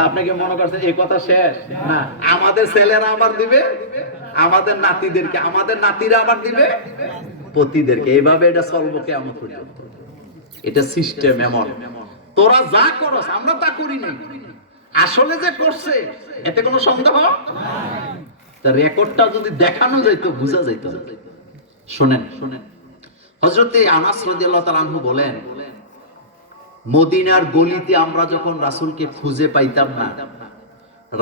আপনাকে মনে করছেন এই কথা শেষ না, আমাদের ছেলেরা আবার দিবে আমাদের নাতিদেরকে, আমাদের নাতিরা আবার দিবে পতিদেরকে। এইভাবে এটা চলবো কিয়ামত পর্যন্ত। এটা সিস্টেম এমন। তোরা যা করস আমরা তা করি নাই, আসলে যে করছে এতে কোনো সন্দেহ তা রেকর্ডটা যদি দেখানো যাইতো বোঝা যাইতো। শুনেন শুনেন, হযরতে আনাস রাদিয়াল্লাহু তাআলা আনহু বলেন, মদিনার গলিতে আমরা যখন রাসূলকে খুঁজে পাইতাম না,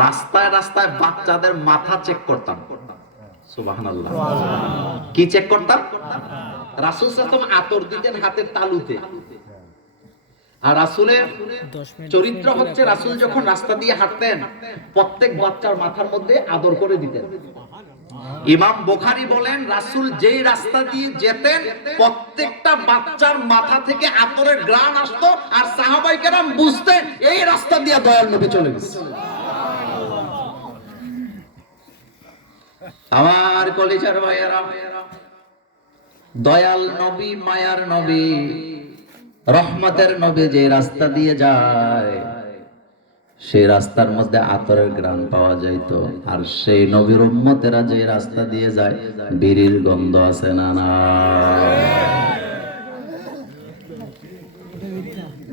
রাস্তায় রাস্তায় বাচ্চাদের মাথা চেক করতাম। সুবহানাল্লাহ। কি চেক করতাম? রাসূল সাল্লাল্লাহু আলাইহি ওয়াসাল্লাম আতর দিতেন হাতের তালুতে। আর রাসূলের চরিত্র হচ্ছে, রাসূল যখন রাস্তা দিয়ে হাঁটতেন প্রত্যেক বাচ্চার মাথার মধ্যে আদর করে দিতেন। ইমাম বুখারী বলেন, রাসূল যেই রাস্তা দিয়ে যেতেন প্রত্যেকটা বাচ্চার মাথা থেকে আতরের ঘ্রাণ আসতো, আর সাহাবায়ে কেরাম বুঝতেন এই রাস্তা দিয়ে দয়াল নবী চলে গেছে। আমার কলিজার ভাইয়েরা, দয়াল নবী, মায়ার নবী, রহমতের নবী যে রাস্তা দিয়ে যায় সেই রাস্তার মধ্যে আতরের ঘ্রাণ পাওয়া যাইতো। আর সেই নবীর উম্মতেরা যে রাস্তা দিয়ে যায় বিড়ির গন্ধ আছে না না?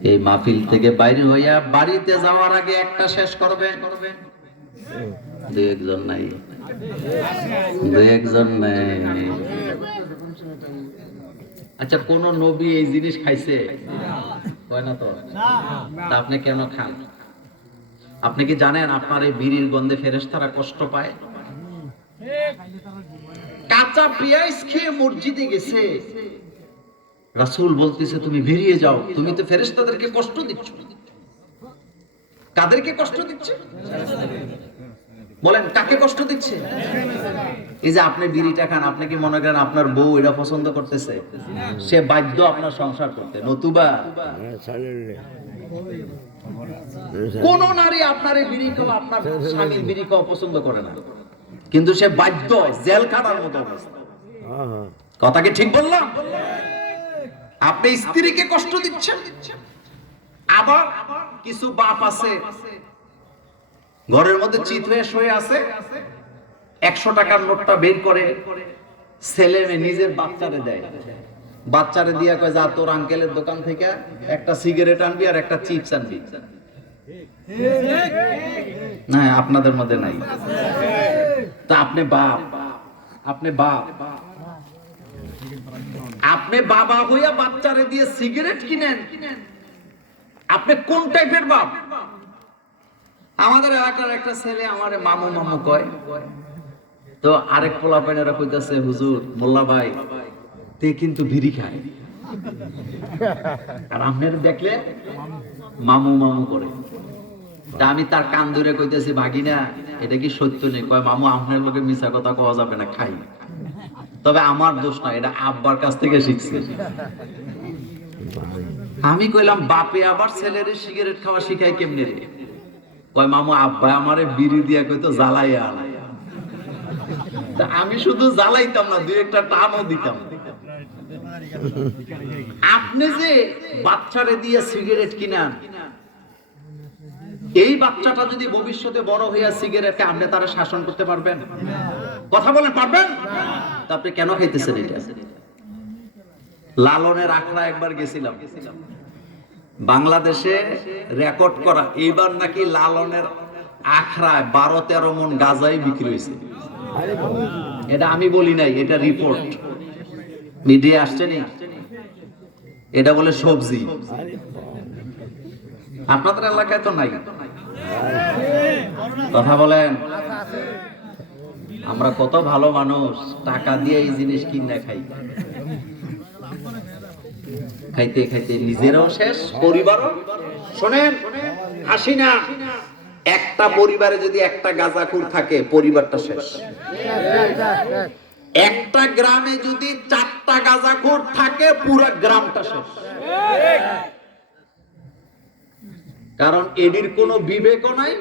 এই মাহফিল থেকে বাইরে হইয়া বাড়িতে যাওয়ার আগে একটা শেষ করবে। দুই একজন নাই, দুই একজন নাই। আচ্ছা, কোন নবী এই জিনিস খাইছে? হয় না তো? আপনি কেন খান? আপনি কি জানেন আপনার এই বিড়ির গন্ধে ফেরেশতারা কষ্ট পায়? কাঁচা পেঁয়াজ খেয়ে মসজিদে গেছে, রাসূল বলতেছে তুমি বেরিয়ে যাও, তুমি তো ফেরেশতাদেরকে কষ্ট দিচ্ছ। কাদেরকে কষ্ট দিচ্ছে? বলেন কাকে কষ্ট দিচ্ছে? এই যে আপনি বিড়িটা খান, আপনি কি মনে করেন আপনার বউ এটা পছন্দ করতেছে? সে বাধ্য আপনার সংসার করতে, নতুবা কোন নারী আপনার এই বিড়ি খাওয়া, আপনার স্বামীর বিড়ি খাওয়া পছন্দ করে না, কিন্তু সে বাধ্য, জেলখানার মতো অবস্থা। কথা কি ঠিক বললাম? আপনি স্ত্রীকে কষ্ট দিচ্ছেন। আবার কিছু বাপ আছে ঘরের মধ্যে চিত হয়ে শুয়ে আছে, 100 টাকার নোটটা বের করে ছেলে মেয়ে নিজের বাচ্চারে দেয়। বাচ্চারে দিয়া কয়, যা তোর আঙ্কেলের দোকান থেকে একটা সিগারেট আনবি আর একটা চিপস আনবি। না, আপনাদের মধ্যে নাই। তা আপনি বাপ, আপনি বাপ, আপনি বাবা হইয়া বাচ্চারে দিয়ে সিগারেট কিনেন, আপনি কোন টাইপের বাপ? আমাদের এলাকার একটা ছেলে আমারে মামু মামু কয়, তো আরেক পোলা পাইনারা কইতাছে, হুজুর মোল্লা ভাই তে কিন্তু বিড়ি খায়, আর আপনারা দেখলে মামু মামু করে। তা আমি তার কান ধরে কইতেছি, ভাগিনা এটা কি সত্য নেই? কয়, মামু আপনার লোকে মিছা কথা কওয়া যাবে না, খাই। তবে আমার দোষ না, এটা আব্বার কাছ থেকে শিখছে। আমি কইলাম, বাপে আবার ছেলেরে সিগারেট খাওয়া শিখায় কেমনে রে? কয়, মামু আব্বা আমারে বিড়ি দিয়া কইতো জ্বালাইয়া আনা। আমি শুধু জ্বালাইতাম না, দুই একটা টানও দিতাম। আপনি যে বাচ্চারে দিয়ে সিগারেট কিনান, এই বাচ্চাটা যদি ভবিষ্যতে বড় হইয়া সিগারেটকে আপনি তারা শাসন করতে পারবেন? কথা বলেন, পারবেন? তা আপনি কেন খাইতেছেন এটা? লালনের আখড়া একবার গেছিলাম, বাংলাদেশে রেকর্ড করা, এইবার নাকি লালনের আখড়ায় 12-13 মণ গাঁজাই বিক্রি হয়েছে। এটা আমি বলি নাই, এটা রিপোর্ট, মিডিয়া আসছে নি। এটা বলে সবজি। আপনাদের এলাকায় তো নাই। কথা বলেন, আমরা কত ভালো মানুষ, টাকা দিয়ে এই জিনিস কিনে খাই। খাইতে খাইতে নিজেরাও শেষ, পরিবারও। শোনেন, হাসি না, একটা পরিবারে যদি একটা গাঁজাখোর থাকে পরিবারটা শেষ। একটা গ্রামে যদি 4টা গাঁজাখোর থাকে পুরো গ্রামটা শেষ। কারণ এদের কোনো বিবেকও নাই,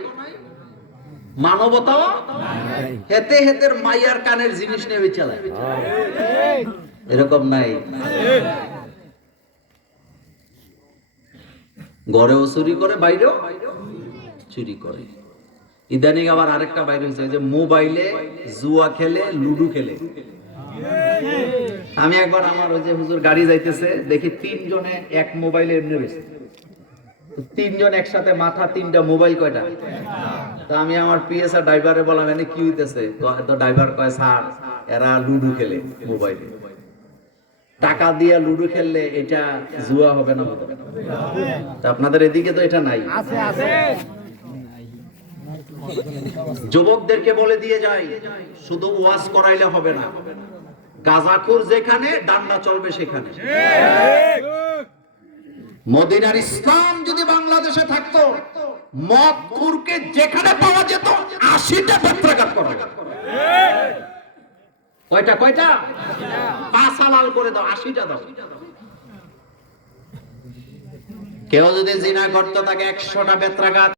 মানবতাও, হেতে হেতের মাইয়ার কানের জিনিস নেবে চালায়, এরকম নাই। ঘরেও চুরি করে, বাইরেও চুরি করে। ইদানিং আবার আরেকটা বাইরে হয়েছে যে মোবাইলে জুয়া খেলে, লুডু খেলে। আমি একবার আমার ওই যে হুজুর গাড়ি যাইতেছে, দেখি 3 জনে এক মোবাইলে এমনি রয়েছে। 3 জন একসাথে মাথা 3টা মোবাইল কয়টা? তো আমি আমার পিএসআর ড্রাইভারে বললাম এনে কি হইতেছে? তো ড্রাইভার কয় স্যার এরা লুডু খেলে মোবাইলে। টাকা দিয়ে লুডু খেললে এটা জুয়া হবে না? তা আপনাদের এদিকে তো এটা নাই। আছে আছে। যুবকদেরকে বলে দিয়ে যাই, শুধু ওয়াজ করাইলে হবে না, গাঁজাখুর যেখানে ডান্ডা চলবে সেখানে। মদিনার ইসলাম যদি বাংলাদেশে থাকতো, মদখুরকে যেখানে পাওয়া যেত 80টা বেত্রাঘাত করা হতো। কয়টা কয়টা? পাঁচ হালাল করে দাও, 80টা দাও। কেউ যদি জিনা করতো তাকে 100টা বেত্রাঘাত,